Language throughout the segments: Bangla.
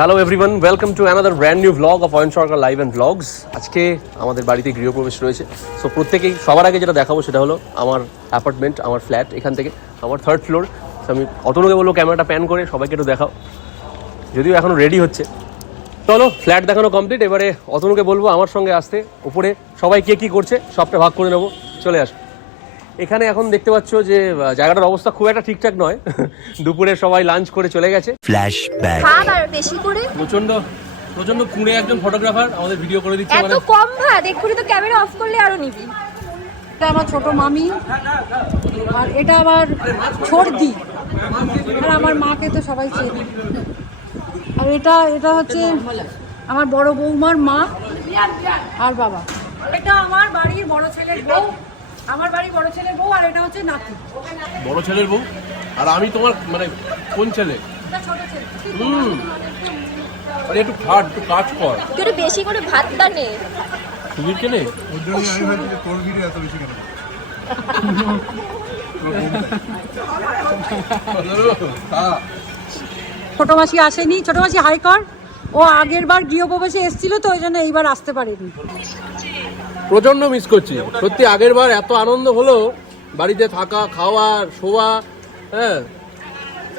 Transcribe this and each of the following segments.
Hello everyone, welcome to another brand new vlog of Ayan Sarkar live and vlogs. আজকে আমাদের বাড়িতে গৃহপ্রবেশ রয়েছে। সো প্রত্যেকেই সবার আগে যেটা দেখাবো সেটা হলো আমার অ্যাপার্টমেন্ট, আমার ফ্ল্যাট। এখান থেকে আমার 3rd ফ্লোর। তো আমি অতনুকে বলবো ক্যামেরাটা প্যান করে সবাইকে একটু দেখাও, যদিও এখনও রেডি হচ্ছে। চলো, ফ্ল্যাট দেখানো কমপ্লিট। এবারে অতনুকে বলবো আমার সঙ্গে আসতে। উপরে সবাই কে কী করছে সবটা ভাগ করে নেবো, চলে আসো। এখানে এখন দেখতে পাচ্ছ যে জায়গাটার অবস্থা খুব একটা ঠিকঠাক নয়। দুপুরে সবাই লাঞ্চ করে চলে গেছে। ফ্ল্যাশব্যাক আর বেশি করে প্রচন্ড কুঁড়ে একজন ফটোগ্রাফার আমাদের ভিডিও করে দিচ্ছে। এত কম ভাত, এক্ষুনি তো ক্যামেরা অফ করলে আরো নিবি। এটা আমার ছোট মামি, আর এটা আমার ছোটদি, আর আমার মাকে তো সবাই চেনে। আর এটা হচ্ছে আমার বড় বৌমার মা আর বাবা। এটা আমার বাড়ির বড় ছেলের বউ, আর এটা হচ্ছে নাতি। বড় ছেলের বউ আর আমি তোমার মানে কোন ছেলে? এটা ছোট ছেলে। আরে একটু খাট, একটু কাজ কর। তুই একটু বেশি করে ভাতটা নে। সুবীর কেনে ওর জন্য আমি ভাবছি যে তোর ভিডিও এত বেশি কেন? ছোট মাসি আসেনি, ছোট মাসি হাই কর। ও আগের বার গৃহপ্রবেশে এসেছিল তো ওই জন্য এইবার আসতে পারেনি। প্রচন্ড মিস করছি সত্যি। আগের বার এত আনন্দ হলো বাড়িতে থাকা, খাওয়া, শোয়া। হ্যাঁ,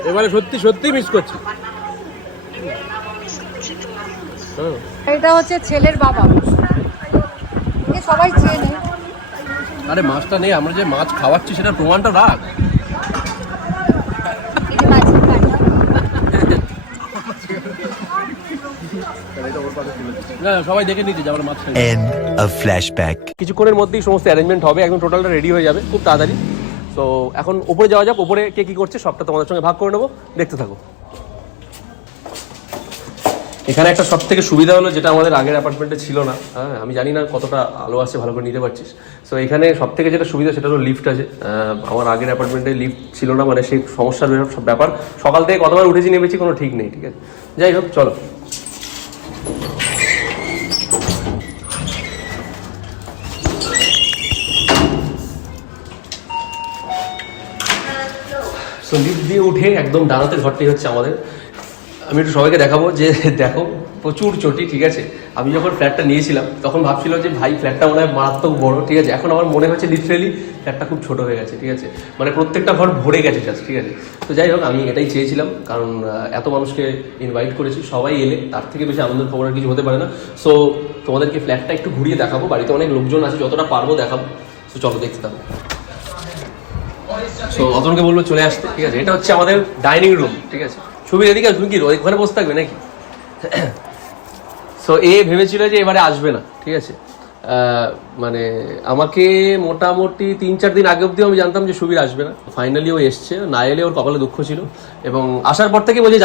এবারে সত্যি মিস করছি। এটা হচ্ছে ছেলের বাবা, এ সবাই চেনে। আরে মাছটা নেই, আমরা যে মাছ খাওয়াচ্ছি সেটা প্রমাণটা রাখ। না, সবাই দেখে নিতে যে আমরা মাছ খাই। End of flashback. কিছুক্ষণের মধ্যেই সমস্ত অ্যারেঞ্জমেন্ট হবে, একদম টোটালটা রেডি হয়ে যাবে খুব তাড়াতাড়ি। তো এখন উপরে যাওয়া যাক। উপরে কে কী করছে সবটা তোমাদের সঙ্গে ভাগ করে নেবো, দেখতে থাকো। এখানে একটা সব থেকে সুবিধা হলো, যেটা আমাদের আগের অ্যাপার্টমেন্টে ছিল না। হ্যাঁ, আমি জানি না কতটা আলো আসছে, ভালো করে নিতে পারছিস। সো এখানে সব থেকে যেটা সুবিধা সেটা হলো লিফট আছে। আমার আগের অ্যাপার্টমেন্টে লিফট ছিল না, মানে সেই সমস্যার সব ব্যাপার। সকাল থেকে কতবার উঠেছি নেমেছি কোনো ঠিক নেই, ঠিক আছে। যাই হোক, চলো। সো লিফট দিয়ে উঠে একদম ডানাতে ঘরটাই হচ্ছে আমাদের। আমি একটু সবাইকে দেখাবো যে দেখো, প্রচুর চটি, ঠিক আছে। আমি যখন ফ্ল্যাটটা নিয়েছিলাম তখন ভাবছিল যে ভাই ফ্ল্যাটটা মনে হয় মারাত্মক বড়, ঠিক আছে। এখন আমার মনে হচ্ছে লিটারেলি ফ্ল্যাটটা খুব ছোট হয়ে গেছে, ঠিক আছে। মানে প্রত্যেকটা ঘর ভরে গেছে জাস্ট, ঠিক আছে। তো যাই হোক, আমি এটাই চেয়েছিলাম, কারণ এত মানুষকে ইনভাইট করেছি, সবাই এলে তার থেকে বেশি আনন্দের খবর আর কিছু হতে পারে না। সো তোমাদেরকে ফ্ল্যাটটা একটু ঘুরিয়ে দেখাবো, বাড়িতে অনেক লোকজন আছে, যতটা পারবো দেখাবো। সো চলো, দেখতে থাকো। সো অতনকে বলবো চলে আসতে, ঠিক আছে। এটা হচ্ছে আমাদের ডাইনিং রুম, ঠিক আছে। ছবি এদিকে, তুমি কি ওখানে বসে থাকবে নাকি? সো এ ভেবেছিল যে এবারে আসবে না, ঠিক আছে। মানে আমাকে মোটামুটি 3-4 দিন আগে অব্দিও আমি জানতাম যে সুবীর আসবে না। ফাইনালি ও এসছে, না এলে ওর কপালে দুঃখ ছিল। এবং আসার পর থেকে বলছে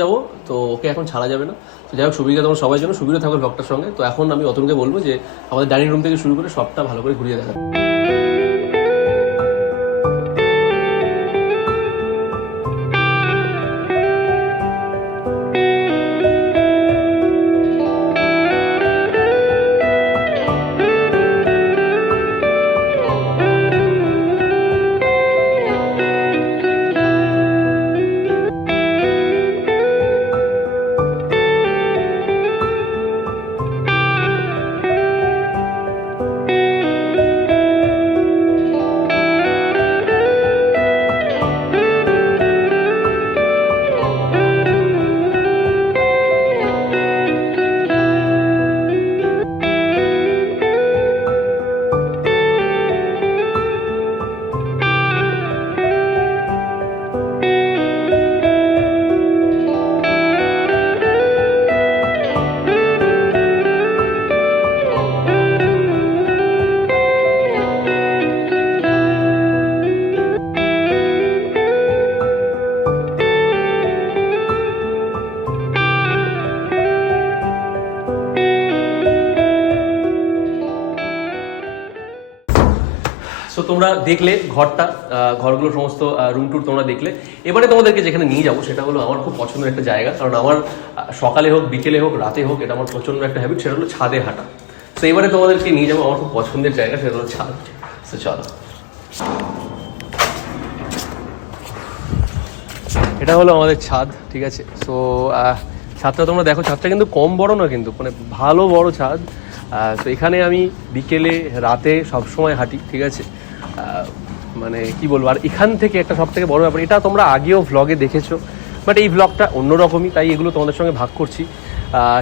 যাবো। তো ওকে এখন ছাড়া যাবে না। তো যাই হোক, সুবীরকে তোমার সবাই জন্য, সুবীরও থাকবে ব্লগটার সঙ্গে। তো এখন আমি অতনুকে বলবো যে আমাদের ডাইনিং রুম থেকে শুরু করে সবটা ভালো করে ঘুরিয়ে দেখাবে। সো তোমরা দেখলে ঘরগুলো সমস্ত রুম টুর তোমরা দেখলে। এবারে তোমাদেরকে যেখানে নিয়ে যাবো সেটা হলো আমার খুব পছন্দের একটা জায়গা, কারণ আমার সকালে হোক, বিকেলে হোক, রাতে হোক, এটা আমার প্রচন্ড একটা হ্যাবিট, সেটা হলো ছাদে হাঁটা। তো এবারে তোমাদেরকে নিয়ে যাবো আমার খুব পছন্দের জায়গা, সেটা হলো ছাদ। তো চলো। এটা হলো আমাদের ছাদ, ঠিক আছে। সো ছাদটা তোমরা দেখো, ছাদটা কিন্তু কম বড় না, কিন্তু মানে ভালো বড় ছাদ। তো এখানে আমি বিকেলে রাতে সবসময় হাঁটি, ঠিক আছে। মানে কি বলবো, আর এখান থেকে একটা সব থেকে বড় ব্যাপার, এটা তোমরা আগেও ভ্লগে দেখেছো, বাট এই ভ্লগটা অন্যরকমই, তাই এগুলো তোমাদের সঙ্গে ভাগ করছি।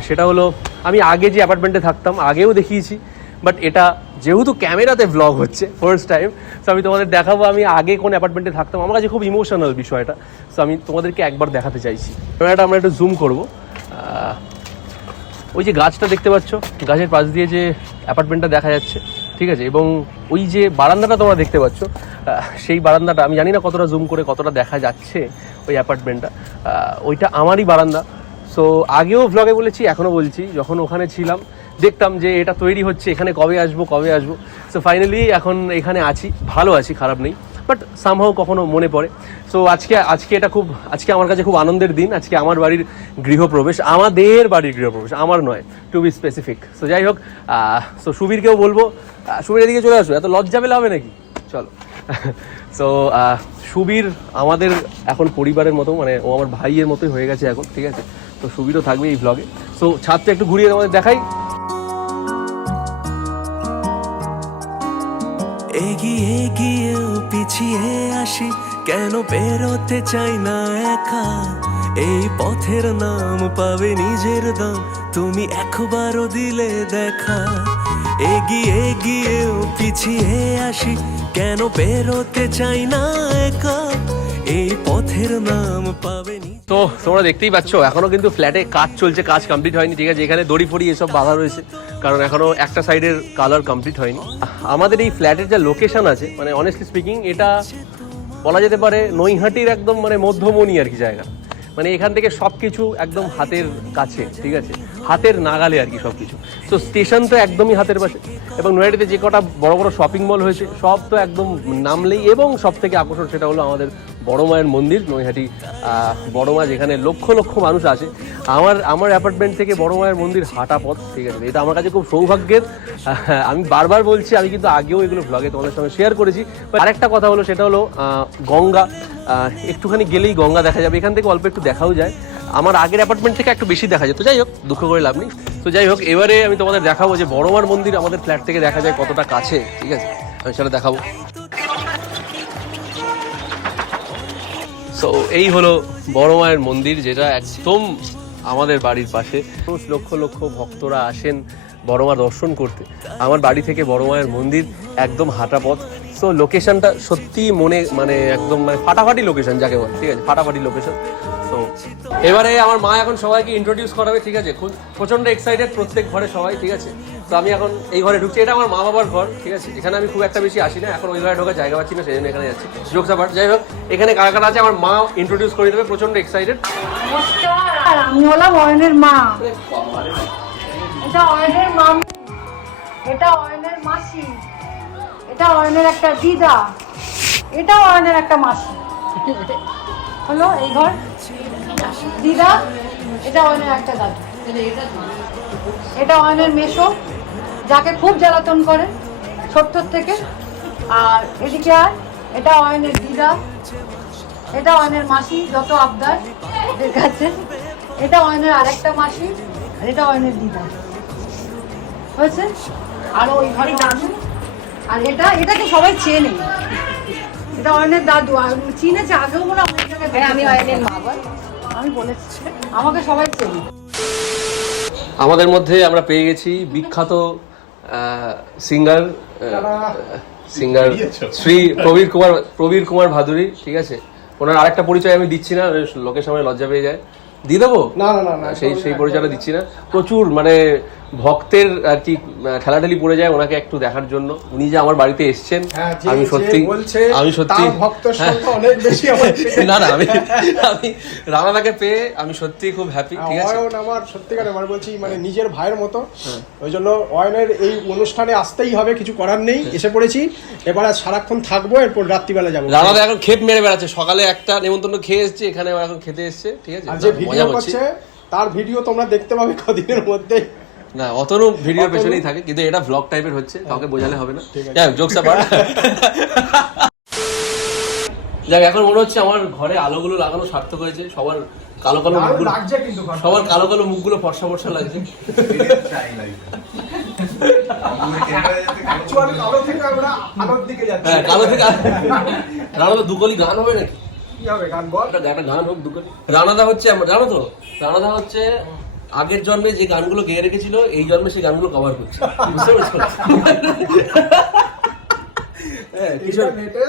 সেটা হলো, আমি আগে যে অ্যাপার্টমেন্টে থাকতাম আগেও দেখিয়েছি, বাট এটা যেহেতু ক্যামেরাতে ভ্লগ হচ্ছে ফার্স্ট টাইম, তো আমি তোমাদের দেখাবো আমি আগে কোন অ্যাপার্টমেন্টে থাকতাম। আমার কাছে খুব ইমোশনাল বিষয়টা, তো আমি তোমাদেরকে একবার দেখাতে চাইছি। ক্যামেরাটা আমরা একটু জুম করবো। ওই যে গাছটা দেখতে পাচ্ছ, গাছের পাশ দিয়ে যে অ্যাপার্টমেন্টটা দেখা যাচ্ছে, ঠিক আছে, এবং ওই যে বারান্দাটা তোমরা দেখতে পাচ্ছ, সেই বারান্দাটা আমি জানি না কতটা জুম করে কতটা দেখা যাচ্ছে ওই অ্যাপার্টমেন্টটা, ওইটা আমারই বারান্দা। সো আগেও ভ্লগে বলেছি, এখনও বলছি, যখন ওখানে ছিলাম দেখতাম যে এটা তৈরি হচ্ছে, এখানে কবে আসবো। সো ফাইনালি এখন এখানে আছি, ভালো আছি, খারাপ নেই, বাট সামহাও কখনো মনে পড়ে। সো আজকে এটা খুব, আজকে আমার কাছে খুব আনন্দের দিন। আজকে আমার বাড়ির গৃহপ্রবেশ, আমাদের বাড়ির গৃহপ্রবেশ, আমার নয়, টু বি স্পেসিফিক। সো যাই হোক, সো সুবীরকেও বলবো, সুবীর এদিকে চলে আসো, এত লজ্জা পেলে হবে নাকি, চলো। সো সুবীর আমাদের এখন পরিবারের মতো, মানে ও আমার ভাইয়ের মতোই হয়ে গেছে এখন, ঠিক আছে। তো সুবীরও থাকবে এই ভ্লগে। সো ছাদটা একটু ঘুরিয়ে তোমাদের দেখাই। এগিয়ে গিয়েও পিছিয়ে আসি, কেন বেরোতে চাই না একা। এই পথের নাম পাবে নিজের দাম, তুমি একবারও দিলে দেখা। এগিয়ে গিয়েও পিছিয়ে আসি, কেন বেরোতে চাই না একা। এই পথের নাম পাবে। তো তোমরা দেখতেই পাচ্ছ এখনো কিন্তু ফ্ল্যাটে কাজ চলছে, কাজ কমপ্লিট হয়নি, ঠিক আছে। এখানে দড়ি ফড়ি এসব বাঁধা রয়েছে, কারণ এখনো একটা সাইডের কালার কমপ্লিট হয়নি। আমাদের এই ফ্ল্যাটের যা লোকেশন আছে, মানে অনেস্টলি স্পিকিং, এটা বলা যেতে পারে নৈহাটির একদম মানে মধ্যমণি আর কি জায়গা। মানে এখান থেকে সব কিছু একদম হাতের কাছে, ঠিক আছে, হাতের নাগালে আর কি সব কিছু। তো স্টেশন তো একদমই হাতের পাশে, এবং নৈহাটিতে যে কটা বড় বড় শপিং মল হয়েছে সব তো একদম নামলেই, এবং সব থেকে আকর্ষণ সেটা হলো আমাদের বড় মায়ের মন্দির, নৈহাটি বড় মা, যেখানে লক্ষ লক্ষ মানুষ আসে। আমার অ্যাপার্টমেন্ট থেকে বড় মায়ের মন্দির হাঁটা পথ, ঠিক আছে। এটা আমার কাছে খুব সৌভাগ্যের। আমি বারবার বলছি, আমি কিন্তু আগেও এগুলো ভ্লগে তোমাদের সঙ্গে শেয়ার করেছি। আরেকটা কথা হলো, সেটা হলো গঙ্গা। একটুখানি গেলেই গঙ্গা দেখা যাবে, এখান থেকে অল্প একটু দেখাও যায়। আমার আগের অ্যাপার্টমেন্ট থেকে একটু বেশি দেখা যেত, যাই হোক, দুঃখ করে লাভ নেই। তো যাই হোক, এবারে আমি তোমাদের দেখাবো যে বড় মার মন্দির আমাদের ফ্ল্যাট থেকে দেখা যায় কতটা কাছে, ঠিক আছে, আমি সেটা দেখাবো। তো এই হলো বড় মায়ের মন্দির, যেটা একদম আমাদের বাড়ির পাশে। লক্ষ লক্ষ ভক্তরা আসেন বড় মা দর্শন করতে। আমার বাড়ি থেকে বড় মায়ের মন্দির একদম হাঁটা পথ। সো লোকেশনটা সত্যি মনে, মানে একদম মানে ফাটাফাটি লোকেশন যাকে বলে, ঠিক আছে, ফাটাফাটি লোকেশন। তো এবারে আমার মা এখন সবাইকে ইন্ট্রোডিউস করাবে, ঠিক আছে। প্রচন্ড এক্সাইটেড প্রত্যেক ঘরে সবাই, ঠিক আছে। তো আমি এখন এই ঘরে ঢুকছি, এটা আমার মা বাবার ঘর, ঠিক আছে। এখানে আমি খুব একটা বেশি আসি না, এখন ওই ঘরে ঢোকার জায়গা পাচ্ছি না, সেই জন্য এখানে যাচ্ছি। জোকসাপাট, যাই হোক, এখানে কারা কারা আছে আমার মা ইন্ট্রোডিউস করে দেবে, প্রচন্ড এক্সাইটেড। আমি হলাম অয়নের মা, এটা অয়নের মামি, এটা অয়নের মাসি, এটা অয়নের একটা দিদা, এটা অয়নের একটা মাসি হলো এই ঘর দিদা, এটা অয়নের একটা দাদু, এটা অয়নের মেশো, যাকে খুব জ্বালাতন করে ছোট্টর থেকে। আর এদিকে আর এটা অয়নের দিদা, এটা অয়নের মাসি, যত আবদার এদের কাছে। এটা অয়নের আরেকটা মাসি, আর এটা অয়নের দিদা, হয়েছে। আর ওই ঘরে দাদু, আর এটাকে সবাই চেনে, এটা অয়নের দাদু। আর চিনেছে আগেও মনে অনেক জায়গায়, আমি অয়নের মা বল, আমি বলেছি আমাকে সবাই চেনে। আমাদের মধ্যে আমরা পেয়ে গেছি বিখ্যাত সিঙ্গার শ্রী প্রবীর কুমার ভাদুরী, ঠিক আছে। ওনার আরেকটা পরিচয় আমি দিচ্ছি না, লোকের সামনে লজ্জা পেয়ে যায়, দিয়ে দেবো না, সেই পরিচয়টা দিচ্ছি না। প্রচুর মানে ভক্তের আর কি ঠেলাঠেলি পড়ে যায় ওনাকে একটু দেখার জন্য। উনি যে আমার বাড়িতে এসছেন, আমি সত্যি না আমি রানাদাকে পেয়ে আমি সত্যি খুব হ্যাপি, ঠিক আছে। আমার সত্যিকার আমার বলছি, মানে নিজের ভাইয়ের মতো, ওই জন্য অয়নের এই অনুষ্ঠানে আসতেই হবে, কিছু করার নেই, এসে পড়েছি। এবার আর সারাক্ষণ থাকবো, এরপর রাত্রিবেলা যাবো। রানাদা এখন খেপ মেরে বেড়াচ্ছে, সকালে একটা নেমন্তন্ন খেয়ে এসছে, এখানে এখন খেতে এসছে, ঠিক আছে। আর যে ভিডিও করছে তার ভিডিও তোমরা দেখতে পাবে কদিনের মধ্যে। না, অতনু ভিডিওর পেছনেই থাকে, কিন্তু এটা ভ্লগ টাইপের হচ্ছে, কাউকে বোঝালে হবে না। Jokes apart. যাক, এখন মনে হচ্ছে আমার ঘরে আলোগুলো লাগানো সার্থক হয়েছে, সবার কালো কালো দারুণ মুখগুলো লাগছে কিন্তু সবার কালো কালো মুখগুলো ফর্সা ফর্সা লাগছে। Actually কালো থেকে আমরা আলোর দিকে যাচ্ছি। হ্যাঁ কালো থেকে রানাদা দুকলি গান হবে নাকি? কি হবে গান বল? একটা গান হোক দুকলি। রানাদা হচ্ছে জানো তো, রানাদা হচ্ছে আগের জন্মে যে গানগুলো গেয়ে রেখেছিল এই জন্মে সেই গানগুলো কভার করছে, বুঝতে পেরেছো? হ্যাঁ,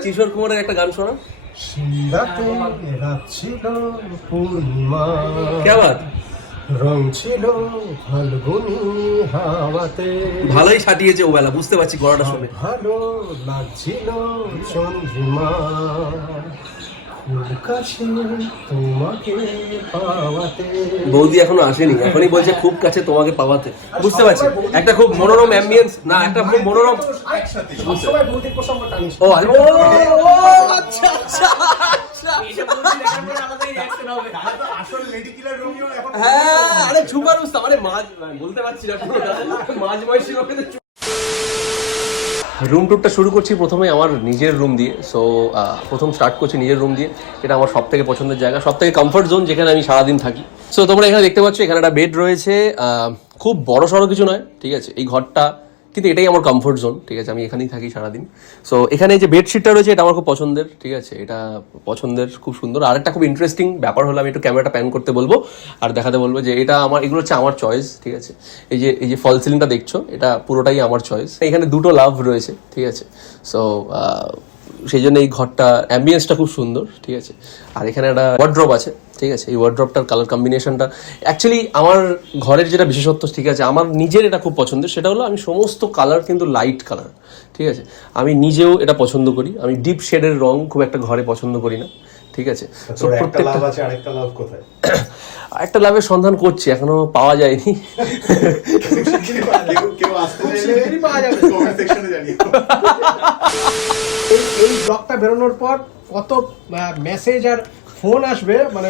কিশোর কুমারের একটা গান শোনা। রাতে রাত ছিল পূর্ণিমা, কে বাত রং ছিল ফাল্গুনি হাওয়াতে, ভালোই ছাটিয়েছে ও বেলা, বুঝতে পারছি গলাটা শুনে। ভালো লাগছিল চন্দ্রিমা, কাছে তোমাকে পাওয়াতে। বৌদি এখনো আসেনি, এখনই বলছে খুব কাছে তোমাকে পাওয়াতে, বুঝতে পারছি। একটা খুব মনোরম অ্যাম্বিয়েন্স, না একটা খুব মনোরম। সবসময় বৌদির প্রসঙ্গ টানিস। ও আচ্ছা আচ্ছা আসল লেডি কিলার রোমিও এখন হ্যাঁ, আরে ঝুমার উস্তাদ, আরে মাঝ বলতে পারছি না মাঝ বয়সী লোকের রুম টুরটা শুরু করছি প্রথমে আমার নিজের রুম দিয়ে। সো প্রথম স্টার্ট করছি নিজের রুম দিয়ে। এটা আমার সব থেকে পছন্দের জায়গা, সব থেকে কমফর্ট জোন, যেখানে আমি সারাদিন থাকি। সো তোমরা এখানে দেখতে পাচ্ছ, এখানে একটা বেড রয়েছে, খুব বড় সড়ো কিছু নয়, ঠিক আছে। এই ঘরটা কিন্তু এটাই আমার কমফর্ট জোন, ঠিক আছে, আমি এখানেই থাকি সারাদিন। সো এখানে যে বেডশিটটা রয়েছে এটা আমার খুব পছন্দের, ঠিক আছে, এটা পছন্দের, খুব সুন্দর। আর একটা খুব ইন্টারেস্টিং ব্যাপার হলো, আমি একটু ক্যামেরাটা প্যান করতে বলবো আর দেখাতে বলবো যে এটা আমার, এগুলো হচ্ছে আমার চয়েস, ঠিক আছে। এই যে ফল সিলিংটা দেখছো, এটা পুরোটাই আমার চয়েস। এখানে দুটো লাভ রয়েছে, ঠিক আছে। সো সেই জন্য এই ঘরটা অ্যাম্বিয়েন্সটা খুব সুন্দর, ঠিক আছে। আর এখানে একটা ওয়ার্ড্রপ আছে, ঠিক আছে। এই ওয়ার্ড্রপটার কালার কম্বিনেশনটা অ্যাকচুয়ালি আমার ঘরের যেটা বিশেষত্ব, ঠিক আছে, আমার নিজের এটা খুব পছন্দের, সেটা হলো আমি সমস্ত কালার কিন্তু লাইট কালার, ঠিক আছে। আমি নিজেও এটা পছন্দ করি, আমি ডিপ শেডের রং খুব একটা ঘরে পছন্দ করি না, ঠিক আছে। তো একটা লাভ আছে, আরেকটা লাভ কোথায়? একটা লাভের সন্ধান করছি, এখনো পাওয়া যায়নি। কেউ আসতে চাইলে পাওয়া যাবে। কমেন্ট সেকশনে জানিও। এই ব্লগটা বেরোনোর পর কত মেসেজ আর ফোন আসবে মানে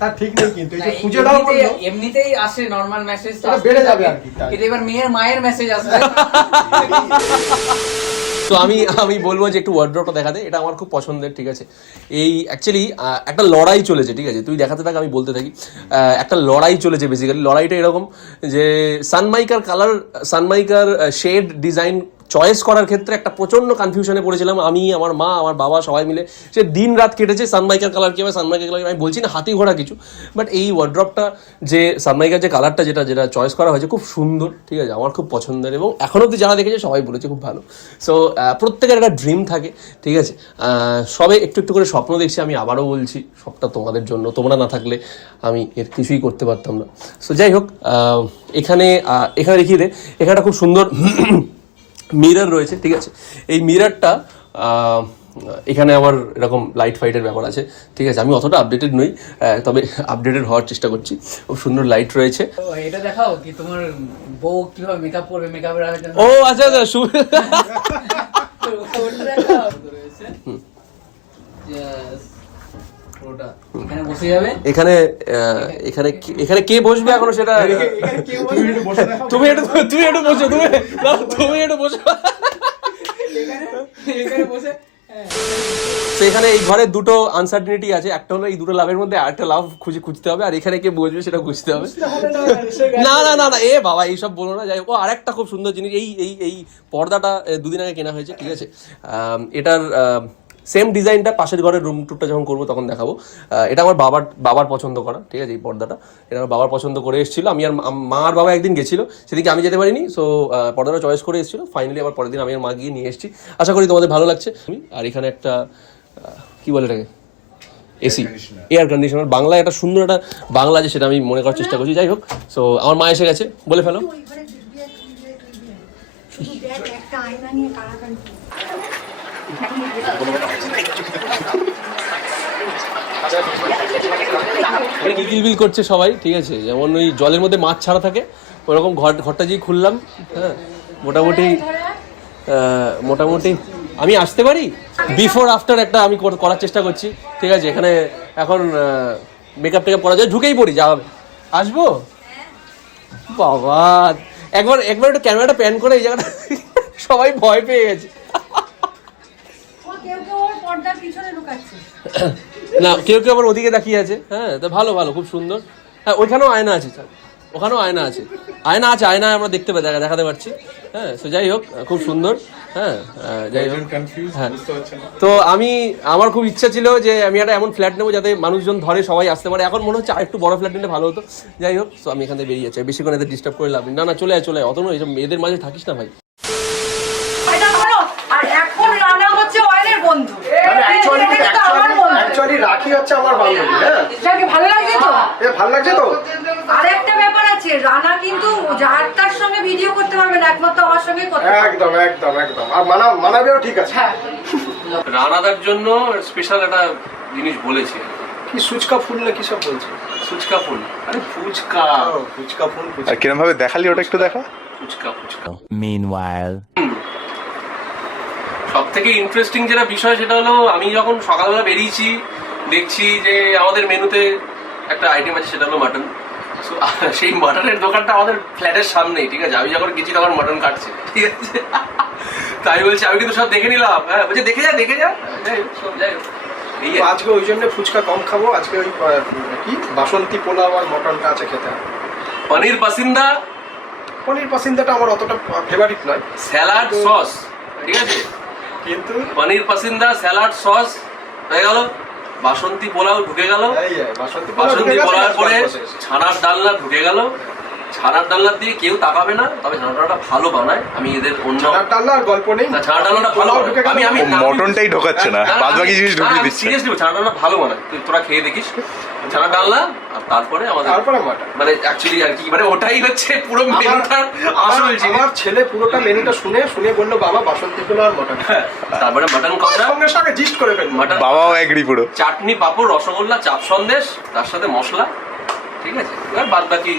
তার ঠিক নেই, কিন্তু এই যে খুঁজে দাও বললো, এমনিতেই আসে নরমাল মেসেজ, এটা বেড়ে যাবে আর কি। কিন্তু এবার মায়ের মেসেজ আসবে। তো আমি বলবো যে একটু ওয়ার্ড্রপটা দেখাতে, এটা আমার খুব পছন্দের, ঠিক আছে। এই অ্যাকচুয়ালি একটা লড়াই চলেছে, ঠিক আছে, তুই দেখাতে থাক, আমি বলতে থাকি। একটা লড়াই চলেছে বেসিক্যালি। লড়াইটা এরকম যে সানমাইকার কালার, সানমাইকার শেড ডিজাইন চয়েস করার ক্ষেত্রে একটা প্রচণ্ড কনফিউশনে পড়েছিলাম আমি, আমার মা, আমার বাবা, সবাই মিলে। সে দিন রাত কেটেছে সানমাইকার কালার কী হবে, সানমাইকার কালার। আমি বলছি না হাতি ঘোড়া কিছু, বাট এই ওয়ার্ড্রপটা যে সানমাইকার যে কালারটা যেটা চয়েস করা হয়েছে খুব সুন্দর, ঠিক আছে, আমার খুব পছন্দের, এবং এখন অব্দি যারা দেখেছে সবাই বলেছে খুব ভালো। সো প্রত্যেকের একটা ড্রিম থাকে, ঠিক আছে। সবে একটু একটু করে স্বপ্ন দেখছি, আমি আবারও বলছি সবটা তোমাদের জন্য, তোমরা না থাকলে আমি এর কিছুই করতে পারতাম না। সো যাই হোক, এখানে দেখিয়ে দে, এখানে খুব সুন্দর মিরর রয়েছে, ঠিক আছে। এই মিররটা এখানে আমার এরকম লাইট ফাইটের ব্যাপার আছে, ঠিক আছে। আমি অতটা আপডেটেড নই, তবে আপডেটেড হওয়ার চেষ্টা করছি। খুব সুন্দর লাইট রয়েছে। তো এটা দেখাও কি তোমার বউ কিভাবে মেকআপ করবে, মেকআপের আয়োজন। ও আচ্ছা আচ্ছা, এখানে বসে যাবে। এখানে কে বসবে এখনো সেটা তুমি একটু বসো, তুমি একটু বসো। এখানে বসে সেখানে এই ঘরে দুটো আনসার্টিনিটি আছে, একটা হলো এই দুটো লাভের মধ্যে আরেকটা লাভ খুঁজতে হবে, আর এখানে কে বসবে সেটা বুঝতে হবে। না না না না, এ বাবা এইসব বলো না। যাই হোক, আরেকটা খুব সুন্দর জিনিস, এই পর্দাটা দুদিন আগে কেনা হয়েছে, ঠিক আছে। এটার সেম ডিজাইনটা পাশের ঘরের রুম টুরটা যখন করবো তখন দেখাবো। এটা আমার বাবার পছন্দ করা, ঠিক আছে। এই পর্দাটা এটা আমার বাবার পছন্দ করে এসেছিলো, আমি আর মা আর বাবা একদিন গেছিলো, সেদিকে আমি যেতে পারিনি। সো পর্দাটা চয়েস করে এসেছিলো, ফাইনালি আবার পরের দিন আমি আর মা গিয়ে নিয়ে এসেছি। আশা করি তোমাদের ভালো লাগছে। আর এখানে একটা কি বলে এটাকে, এসি, এয়ার কন্ডিশনার, বাংলা একটা সুন্দর একটা বাংলা আছে, সেটা আমি মনে করার চেষ্টা করছি। যাই হোক, সো আমার মা এসে গেছে, বলে ফেলো। একটা আয়না নিয়ে কারাকারি কিলবিল করছে সবাই, ঠিক আছে। যেমন ওই জলের মধ্যে মাছ ছাড়া থাকে ওরকম ঘরটা যেই খুললাম, হ্যাঁ, মোটামুটি আমি আসতে পারি। বিফোর আফটার একটা আমি করার চেষ্টা করছি, ঠিক আছে। এখানে এখন মেকআপ টেকআপ করা যায়, ঢুকেই পড়ি, যা হবে। আসবো বাবা, একবার একটু ক্যামেরাটা প্যান করে এই জায়গাটা, সবাই ভয় পেয়ে গেছে। কেউ পর্দার পিছনে লুকাচ্ছে। না কেউ কেউ আবার ওদিকে তাকিয়ে আছে, হ্যাঁ তো ভালো ভালো খুব সুন্দর। হ্যাঁ ওইখানেও আয়না আছে, ওখানেও আয়না আছে, আয়নায় আমরা দেখতে দেখাতে পারছি। হ্যাঁ তো যাই হোক খুব সুন্দর। হ্যাঁ যাই হোক, হ্যাঁ তো আমার খুব ইচ্ছা ছিল যে আমি একটা এমন ফ্ল্যাট নেবো যাতে মানুষজন ধরে সবাই আসতে পারে। এখন মনে হচ্ছে আরেকটু বড় ফ্ল্যাট নিলে ভালো হতো। যাই হোক তো আমি এখান থেকে বেরিয়ে যাচ্ছি, বেশিক্ষণ এদের ডিস্টার্ব করে লাভ নেই। না চলে আয় অত নয়, এসব মেয়েদের মাঝে থাকিস না ভাই। আর এখন রানা হচ্ছে অয়েলের বন্ধু। অ্যাকচুয়ালি রাখি হচ্ছে আমার বান্ধবী। হ্যাঁ এটাকে ভালো লাগছে তো? ভালো লাগছে তো। আরেকটা ব্যাপার আছে, রানা কিন্তু যার তার সঙ্গে ভিডিও করতে পারবে না, একমাত্র আমার সঙ্গে করতে পারবে। একদম একদম একদম। আর মানাবেও ঠিক আছে। হ্যাঁ রানাদার জন্য স্পেশাল একটা জিনিস বলেছে। কি সুচকা ফুল না কি সব বলছে? ফুচকা ফুল, আরে ফুচকা ফুল। আর কিরম ভাবে দেখালি ওটা একটু দেখা। ফুচকা Meanwhile, সব থেকে ইন্টারেস্টিং যেটা বিষয় সেটা হলো, আমি যখন সকালবেলা বেরিয়েছি দেখছি যে আমাদের মেনুতে একটা আইটেম আছে, সেটা হলো মাটন। সো সেই মাটনের দোকানটা আমাদের ফ্ল্যাটের সামনেই, ঠিক আছে। আমি যখন গেছি তখন মাটন কাটছে, ঠিক আছে। তাই বলছি আমি কিন্তু সব দেখে নিলাম। হ্যাঁ বলছি দেখে যা যাই হোক। আজকে ওই জন্য ফুচকা কম খাবো। আজকে ওই কি বাসন্তী পোলাও আর মটনটা আছে খেতে হবে। পনির পাসিন্দাটা আমার অতটা ফেভারিট নয়। স্যালাড সস, ঠিক আছে, কিন্তু পনির পাসিন্দা স্যালাড সস হয়ে গেল, বাসন্তী পোলাও ঢুকে গেল, বাসন্তী পোলাওর পরে ছানার ডালনা ঢুকে গেল। ছানার ডালনার দিয়ে কেউ তাকাবে না, তবে ছানার ডালনাটা ভালো বানায়। আমি এদের অন্য ছানার ডালনা আর গল্প নেই। না ছানার ডালনাটা ভালো বানায়। আমি মটনটাই ঢোকাচ্ছে না, বাদ বাকি জিনিস ঢুকিয়ে দিচ্ছে। সিরিয়াসলি ছানার ডালনা ভালো বানায়, তুই তোরা খেয়ে দেখিস। ছানার ডালনা আর তারপরে মাটন, মানে অ্যাকচুয়ালি আর কি, মানে ওটাই হচ্ছে পুরো মেনুটার আসল জিনিস। আমার ছেলে পুরোটা মেনুটা শুনে বললো বাবা বাসন্তী পোলাও আর মটন। তারপরে মটন কষা সঙ্গে সঙ্গে জিস্ট করে ফেলবো। মটন বাবাও এগ্রি পুরো। চাটনি, পাঁপড়, রসগোল্লা, চাপ সন্দেশ, তার সাথে মশলা, ঠিক আছে। এবার বাদ বাকি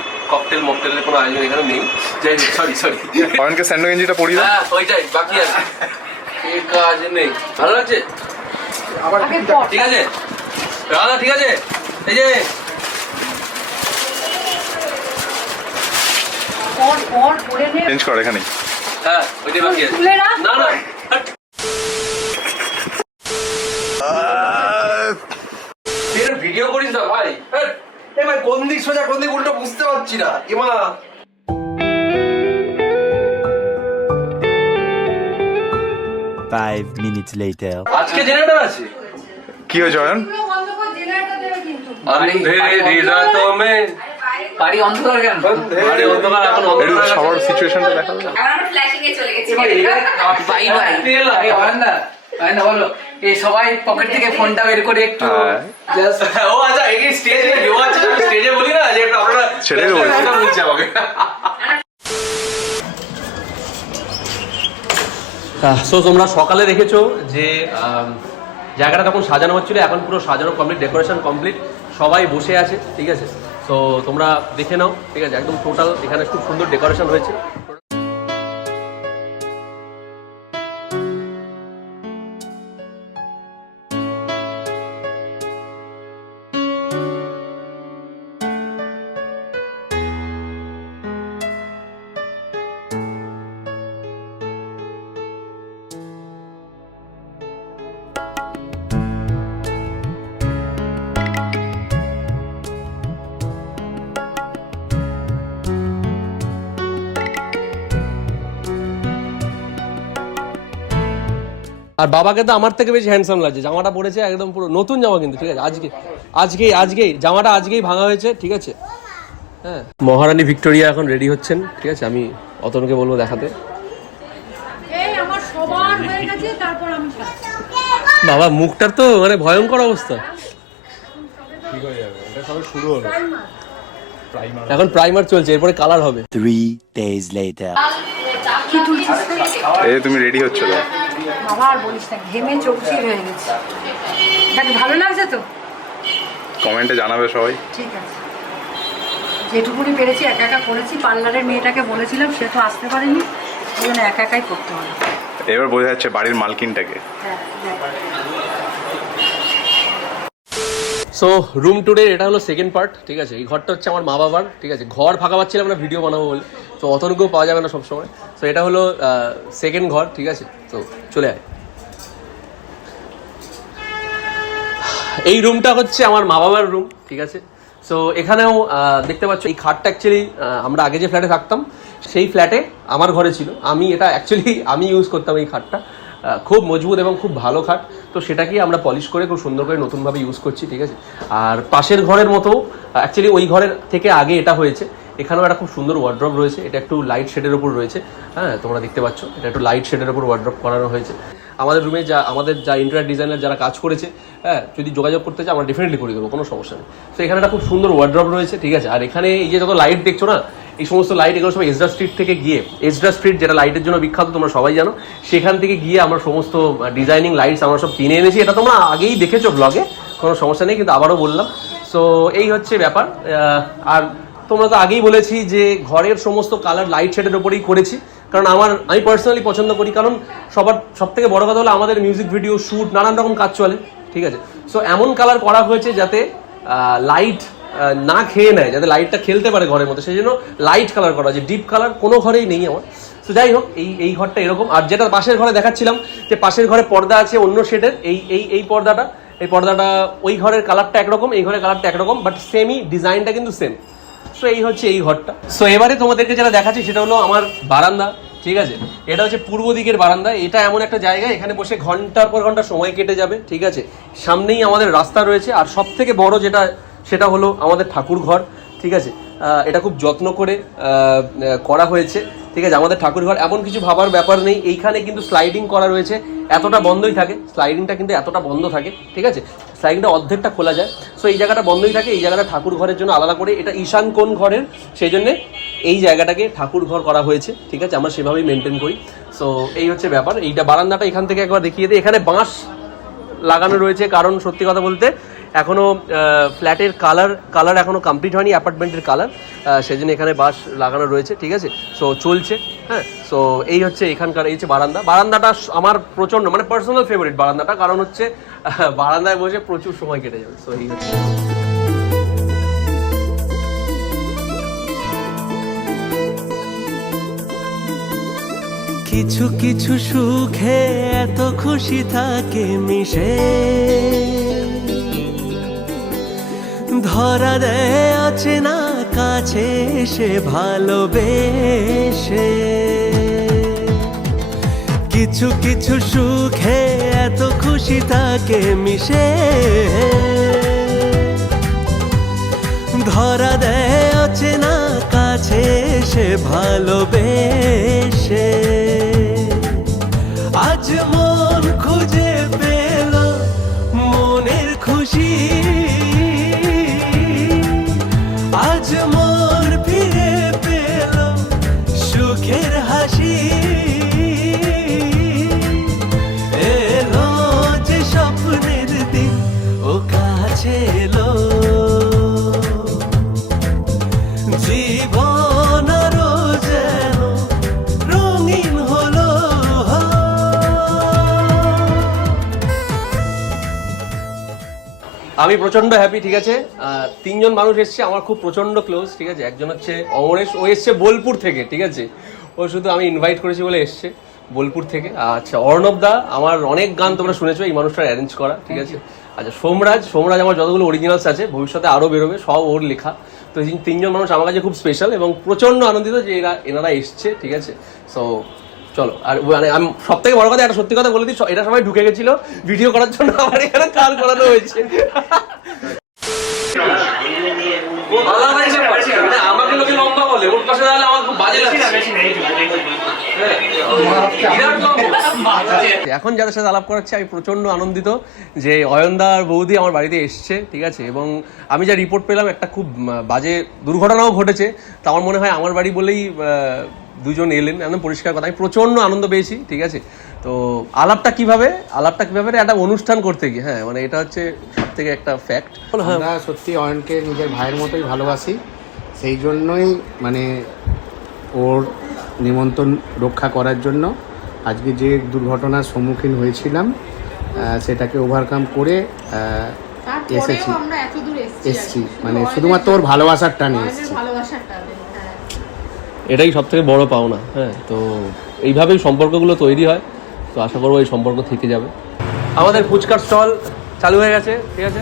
মকটেলের কোনো আয়োজন এখানে নেই। যাই হোক, সরি অয়নকে স্যান্ডো গেঞ্জিটা পরিয়ে দাও। হ্যাঁ ওইটাই বাকি আছে, কাজ নেই। ভালো লাগছে, আবার ঠিক আছে দাদা, ঠিক আছে। এই যে চেঞ্জ কর এখানে। হ্যাঁ ওইটাই বাকি আছে। তুলে রাখ। না ভিডিও করিস না ভাই। ভাই কোন দিক সোজা কোন দিক উল্টো বুঝতে পারছি না। এমা 5 minutes later. আজকে জেনারেটর আছে। কি হয়েছে অয়ন? বাড়ি অন্ধকার কেন? আরে অন্ধকার এখন একটু সবার সিচুয়েশনটা দেখা যাবে। বলো এই সবাই পকেট থেকে ফোনটা বের করে একটু হ্যাঁ। just ও আচ্ছা, এই স্টেজে কেউ আছে, স্টেজে বলি না যে আপনারা সেটাই তো বলছি। বলছি আমাকে। সো তোমরা সকালে দেখেছো যে জায়গাটা তখন সাজানো হচ্ছিল, এখন পুরো সাজানো কমপ্লিট, ডেকোরেশন কমপ্লিট, সবাই বসে আছে, ঠিক আছে। তো তোমরা দেখে নাও, ঠিক আছে, একদম টোটাল এখানে খুব সুন্দর ডেকোরেশন হয়েছে। আর বাবাকে তো আমার থেকে বেশি হ্যান্ডসাম লাগছে, জামাটা পরেছে একদম পুরো নতুন জামা কিন্তু, ঠিক আছে। আজকেই জামাটা আজকেই ভাঙা হয়েছে, ঠিক আছে। হ্যাঁ মহারানী ভিক্টোরিয়া এখন রেডি হচ্ছেন, ঠিক আছে। আমি অতনুকে বলবো দেখাতে। আমার সবার হয়ে গেছে, তারপর আমি বাবা মুখটার তো মানে ভয়ঙ্কর অবস্থা। এখন প্রাইমার চলছে, এরপরে কালার হবে। 3 days later. এই তুমি রেডি হচ্ছ তো? বাবা আর বলিস না, ঘেমে চৌচির হয়ে গেছে। দেখ ভালো লাগছে তো? কমেন্টে জানাবে সবাই। ঠিক আছে, যেটুকুনি পেরেছি একা একা করেছি। পার্লারের মেয়েটাকে বলেছিলাম, সে তো আসতে পারেনি, ওই জন্য একা একাই করতে হবে। এবার বোঝা যাচ্ছে বাড়ির মালকিনটাকে। হ্যাঁ সো রুম টুডে এটা হলো সেকেন্ড পার্ট, ঠিক আছে। এই ঘরটা হচ্ছে আমার মা বাবার, ঠিক আছে। ঘর ফাঁকা পাচ্ছিলাম না ভিডিও বানাবো বলে, তো অতটুকুও পাওয়া যাবে না সবসময়। তো এটা হলো সেকেন্ড ঘর, ঠিক আছে। তো চলে আয়। এই রুমটা হচ্ছে আমার মা বাবার রুম, ঠিক আছে। সো এখানেও দেখতে পাচ্ছ এই খাটটা অ্যাকচুয়ালি আমরা আগে যে ফ্ল্যাটে থাকতাম সেই ফ্ল্যাটে আমার ঘরে ছিল। আমি এটা অ্যাকচুয়ালি আমি ইউজ করতাম এই খাটটা, খুব মজবুত এবং খুব ভালো খাট। তো সেটাকেই আমরা পলিশ করে খুব সুন্দর করে নতুনভাবে ইউজ করছি, ঠিক আছে। আর পাশের ঘরের মতো অ্যাকচুয়ালি ওই ঘরের থেকে আগে এটা হয়েছে। এখানেও একটা খুব সুন্দর ওয়ার্ড্রপ রয়েছে, এটা একটু লাইট শেডের ওপর রয়েছে, হ্যাঁ তোমরা দেখতে পাচ্ছ এটা একটু লাইট শেডের ওপর ওয়ার্ড্রপ করানো হয়েছে। আমাদের রুমে আমাদের ইন্টেরিয়র ডিজাইনার যারা কাজ করেছে, হ্যাঁ যদি যোগাযোগ করতে চাই আমরা ডেফিনেটলি করে দেবো, কোনো সমস্যা নেই। তো এখানে একটা খুব সুন্দর ওয়ার্ড্রপ রয়েছে, ঠিক আছে। আর এখানে এই যে যত লাইট দেখছো না, এই সমস্ত লাইট এগুলো সব এজরা স্ট্রিট থেকে গিয়ে, এজরা স্ট্রিট যেটা লাইটের জন্য বিখ্যাত তোমরা সবাই জানো, সেখান থেকে গিয়ে আমরা সমস্ত ডিজাইনিং লাইটস আমরা সব কিনে এনেছি। এটা তোমরা আগেই দেখেছো ব্লগে, কোনো সমস্যা নেই, কিন্তু আবারও বললাম। সো এই হচ্ছে ব্যাপার। আর তোমরা তো আগেই বলেছি যে ঘরের সমস্ত কালার লাইট শেডের ওপরেই করেছি, কারণ আমি পার্সোনালি পছন্দ করি। কারণ সব থেকে বড় কথা হলো আমাদের মিউজিক ভিডিও শ্যুট নানান রকম কাজ চলে, ঠিক আছে। সো এমন কালার করা হয়েছে যাতে লাইট না খেয়ে নেয়, যাতে লাইটটা খেলতে পারে ঘরের মধ্যে, সেই জন্য লাইট কালার করা আছে। ডিপ কালার কোনো ঘরেই নেই আমার। তো যাই হোক, এই ঘরটা এরকম। আর যেটা পাশের ঘরে দেখাচ্ছিলাম যে পাশের ঘরে পর্দা আছে অন্য শেডের, এই পর্দাটা ওই ঘরের কালারটা একরকম, এই ঘরের কালারটা একরকম, বাট সেমই ডিজাইনটা কিন্তু সেম। সো এই হচ্ছে এই ঘরটা। সো এবারে তোমাদেরকে যেটা দেখাচ্ছি সেটা হলো আমার বারান্দা, ঠিক আছে। এটা হচ্ছে পূর্ব দিকের বারান্দা। এটা এমন একটা জায়গা, এখানে বসে ঘন্টার পর ঘন্টা সময় কেটে যাবে, ঠিক আছে। সামনেই আমাদের রাস্তা রয়েছে। আর সব থেকে বড় সেটা হলো আমাদের ঠাকুর ঘর, ঠিক আছে। এটা খুব যত্ন করে করা হয়েছে, ঠিক আছে। আমাদের ঠাকুর ঘর এমন কিছু ভাবার ব্যাপার নেই। এইখানে কিন্তু স্লাইডিং করা রয়েছে, এতটা বন্ধই থাকে স্লাইডিংটা, কিন্তু এতটা বন্ধ থাকে, ঠিক আছে। স্লাইডিংটা অর্ধেকটা খোলা যায়। সো এই জায়গাটা বন্ধই থাকে। এই জায়গাটা ঠাকুর ঘরের জন্য আলাদা করে, এটা ঈশান কোণ ঘরের, সেই জন্যে এই জায়গাটাকে ঠাকুর ঘর করা হয়েছে, ঠিক আছে। আমরা সেভাবেই মেনটেন করি। সো এই হচ্ছে ব্যাপার। এইটা বারান্দাটা এখান থেকে একবার দেখিয়ে দিই। এখানে বাঁশ লাগানো রয়েছে, কারণ সত্যি কথা বলতে এখনো ফ্ল্যাটের কালার এখনো কমপ্লিট হয়নি, অ্যাপার্টমেন্টের কালার, সেই জন্য এখানে বাঁশ লাগানো রয়েছে, ঠিক আছে। সো চলছে, হ্যাঁ। সো এই হচ্ছে এখানকার এই হচ্ছে বারান্দাটা আমার প্রচন্ড মানে পার্সোনাল ফেভারিট বারান্দাটা, কারণ হচ্ছে বারান্দায় বসে প্রচুর সময় কেটে যাবে। সো এই হচ্ছে। কিছু কিছু সুখে এত খুশি থাকে মিশে, ধরা দেয় আছে না কাছে এসে ভালোবেসে। কিছু কিছু সুখে এত খুশি থাকে মিশে, ধরা দেয় আছে না কাছে এসে ভালোবেসে। আজ মন খুঁজে পেল মনের খুশি, আজ মন ফিরে পেল সুখের হাসি। এলো যে স্বপ্নের দিন ও কাছে এলো, জীবন আরো যেন রঙিন হলো। আমি প্রচন্ড হ্যাপি, ঠিক আছে। তিনজন মানুষ এসছে আমার খুব প্রচন্ড ক্লোজ, ঠিক আছে। একজন হচ্ছে অমরেশ, ও এসছে বোলপুর থেকে, ঠিক আছে। ও শুধু আমি ইনভাইট করেছি বলে এসছে বোলপুর থেকে। আচ্ছা, অর্ণব দা, আমার অনেক গান তোমরা শুনেছো, এই মানুষটা অ্যারেঞ্জ করা, ঠিক আছে। আচ্ছা, সোমরাজ আমার যতগুলো অরিজিনালস আছে ভবিষ্যতে আরো বেরোবে, সব ওর লেখা। তো এই তিনজন মানুষ আমার কাছে খুব স্পেশাল এবং প্রচন্ড আনন্দিত যে এনারা এসছে, ঠিক আছে। সো চলো। আর মানে আমি সব থেকে বড় কথা, একটা সত্যি কথা বলে দিই, এটা সবাই ঢুকে গেছিল ভিডিও করার জন্য, আমার এখানে কাজ করানো হয়েছে। আমাকে লোকে লম্বা বলে, ওর পাশে দাঁড়ালে আমার খুব বাজে লাগছে। এখন যাদের সাথে আলাপ করাচ্ছে আমি প্রচন্ড আনন্দিত যে অয়নদা আর বৌদি আমার বাড়িতে এসছে, ঠিক আছে। এবং আমি যা রিপোর্ট পেলাম, একটা খুব বাজে দুর্ঘটনাও ঘটেছে। তো আমার মনে হয় আমার বাড়ি বলেই দুজন এলেন, একদম পরিষ্কার কথা। আমি প্রচন্ড আনন্দ পেয়েছি, ঠিক আছে। তো আলাপটা কিভাবে একটা অনুষ্ঠান করতে গিয়ে, হ্যাঁ মানে এটা হচ্ছে সব থেকে একটা ফ্যাক্ট। আমরা সত্যি অয়নকে নিজের ভাইয়ের মতোই ভালোবাসি, সেই জন্যই মানে ওর নিমন্ত্রণ রক্ষা করার জন্য আজকে যে দুর্ঘটনার সম্মুখীন হয়েছিলাম সেটাকে ওভারকাম করে এসেছি মানে শুধুমাত্র ওর ভালোবাসার টানে এসেছি। এটাই সব থেকে বড় পাওনা, হ্যাঁ। তো এইভাবেই সম্পর্কগুলো তৈরি হয়। তো আশা করবো এই সম্পর্ক থেকে যাবে। আমাদের ফুচকার স্টল চালু হয়ে গেছে, ঠিক আছে।